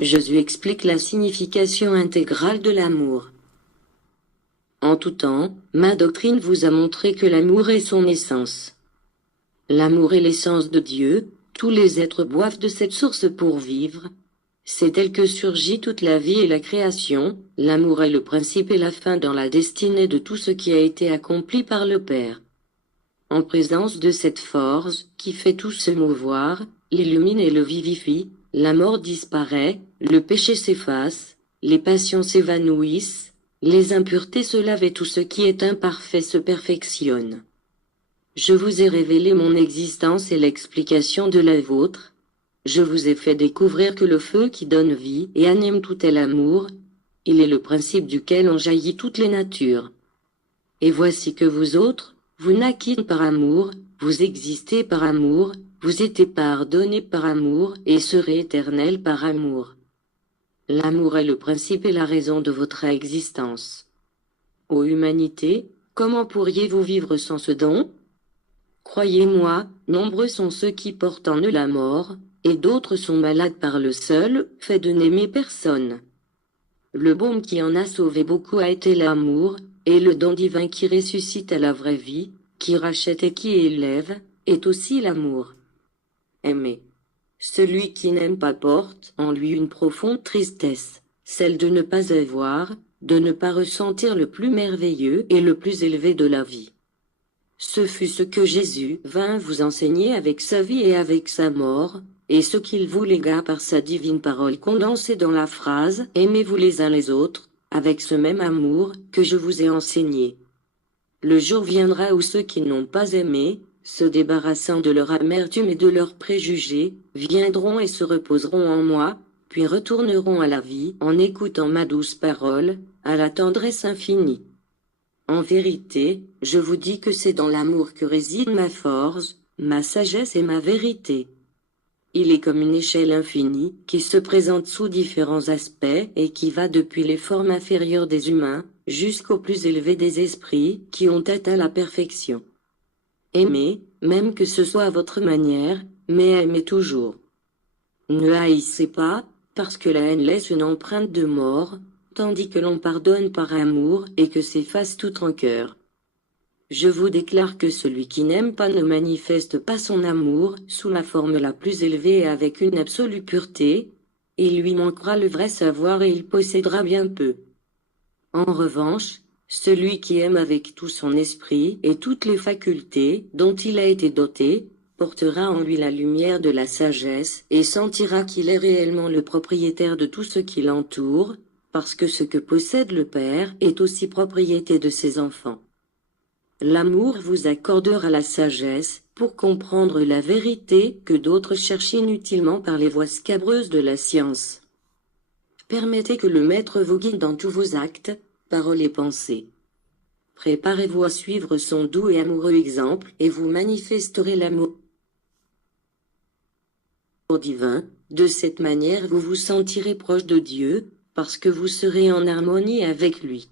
Jésus explique la signification intégrale de l'amour. En tout temps, ma doctrine vous a montré que l'amour est son essence. L'amour est l'essence de Dieu, tous les êtres boivent de cette source pour vivre. C'est elle que surgit toute la vie et la création, l'amour est le principe et la fin dans la destinée de tout ce qui a été accompli par le Père. En présence de cette force, qui fait tout se mouvoir, l'illumine et le vivifie, la mort disparaît, le péché s'efface, les passions s'évanouissent, les impuretés se lavent et tout ce qui est imparfait se perfectionne. Je vous ai révélé mon existence et l'explication de la vôtre. Je vous ai fait découvrir que le feu qui donne vie et anime tout est l'amour. Il est le principe duquel ont jailli toutes les natures. Et voici que vous autres, vous naquîtes par amour, vous existez par amour, vous étiez pardonnés par amour et serez éternels par amour. L'amour est le principe et la raison de votre existence. Ô humanité, comment pourriez-vous vivre sans ce don? Croyez-moi, nombreux sont ceux qui portent en eux la mort, et d'autres sont malades par le seul fait de n'aimer personne. Le baume qui en a sauvé beaucoup a été l'amour, et le don divin qui ressuscite à la vraie vie, qui rachète et qui élève, est aussi l'amour. Aimer. Celui qui n'aime pas porte en lui une profonde tristesse, celle de ne pas avoir, de ne pas ressentir le plus merveilleux et le plus élevé de la vie. Ce fut ce que Jésus vint vous enseigner avec sa vie et avec sa mort, et ce qu'il vous légua par sa divine parole condensée dans la phrase « Aimez-vous les uns les autres », avec ce même amour que je vous ai enseigné. Le jour viendra où ceux qui n'ont pas aimé, se débarrassant de leur amertume et de leurs préjugés, viendront et se reposeront en moi, puis retourneront à la vie en écoutant ma douce parole, à la tendresse infinie. En vérité, je vous dis que c'est dans l'amour que réside ma force, ma sagesse et ma vérité. Il est comme une échelle infinie qui se présente sous différents aspects et qui va depuis les formes inférieures des humains jusqu'aux plus élevés des esprits qui ont atteint la perfection. Aimez, même que ce soit à votre manière, mais aimez toujours. Ne haïssez pas, parce que la haine laisse une empreinte de mort, tandis que l'on pardonne par amour et que s'efface toute rancœur. Je vous déclare que celui qui n'aime pas ne manifeste pas son amour sous la forme la plus élevée et avec une absolue pureté, il lui manquera le vrai savoir et il possédera bien peu. En revanche, celui qui aime avec tout son esprit et toutes les facultés dont il a été doté, portera en lui la lumière de la sagesse et sentira qu'il est réellement le propriétaire de tout ce qui l'entoure, parce que ce que possède le Père est aussi propriété de ses enfants. L'amour vous accordera la sagesse pour comprendre la vérité que d'autres cherchent inutilement par les voies scabreuses de la science. Permettez que le Maître vous guide dans tous vos actes, paroles et pensées. Préparez-vous à suivre son doux et amoureux exemple et vous manifesterez l'amour divin. De cette manière vous vous sentirez proche de Dieu, parce que vous serez en harmonie avec lui.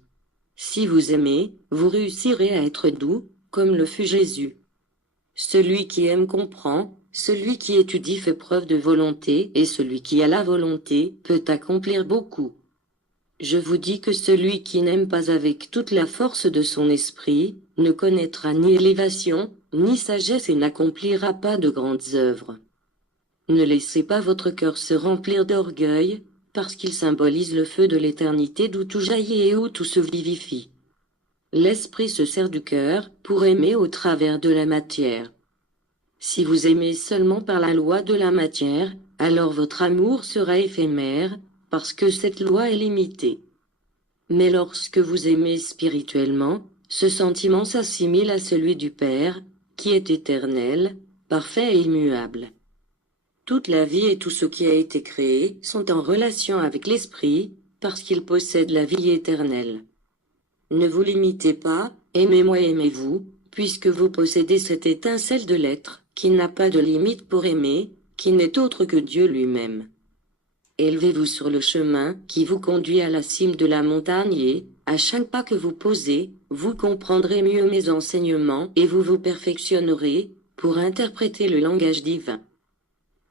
Si vous aimez, vous réussirez à être doux, comme le fut Jésus. Celui qui aime comprend, celui qui étudie fait preuve de volonté et celui qui a la volonté peut accomplir beaucoup. Je vous dis que celui qui n'aime pas avec toute la force de son esprit, ne connaîtra ni élévation, ni sagesse et n'accomplira pas de grandes œuvres. Ne laissez pas votre cœur se remplir d'orgueil, parce qu'il symbolise le feu de l'éternité d'où tout jaillit et où tout se vivifie. L'esprit se sert du cœur pour aimer au travers de la matière. Si vous aimez seulement par la loi de la matière, alors votre amour sera éphémère, parce que cette loi est limitée. Mais lorsque vous aimez spirituellement, ce sentiment s'assimile à celui du Père, qui est éternel, parfait et immuable. Toute la vie et tout ce qui a été créé sont en relation avec l'Esprit, parce qu'il possède la vie éternelle. Ne vous limitez pas, aimez-moi et aimez-vous, puisque vous possédez cette étincelle de l'être, qui n'a pas de limite pour aimer, qui n'est autre que Dieu lui-même. Élevez-vous sur le chemin qui vous conduit à la cime de la montagne et, à chaque pas que vous posez, vous comprendrez mieux mes enseignements et vous vous perfectionnerez, pour interpréter le langage divin.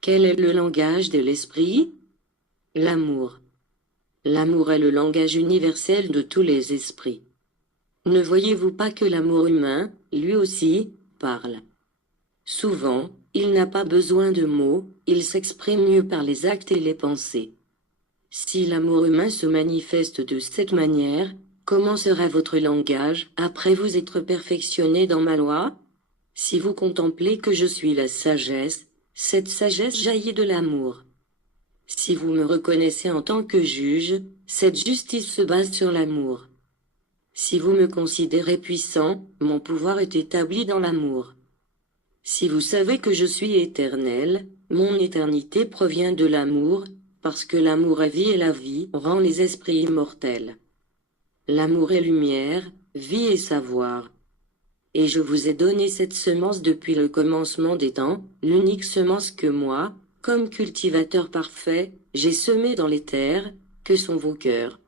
Quel est le langage de l'esprit? L'amour. L'amour est le langage universel de tous les esprits. Ne voyez-vous pas que l'amour humain, lui aussi, parle? Souvent, il n'a pas besoin de mots, il s'exprime mieux par les actes et les pensées. Si l'amour humain se manifeste de cette manière, comment sera votre langage après vous être perfectionné dans ma loi? Si vous contemplez que je suis la sagesse, cette sagesse jaillit de l'amour. Si vous me reconnaissez en tant que juge, cette justice se base sur l'amour. Si vous me considérez puissant, mon pouvoir est établi dans l'amour. Si vous savez que je suis éternel, mon éternité provient de l'amour, parce que l'amour est vie et la vie rend les esprits immortels. L'amour est lumière, vie et savoir. Et je vous ai donné cette semence depuis le commencement des temps, l'unique semence que moi, comme cultivateur parfait, j'ai semée dans les terres, que sont vos cœurs.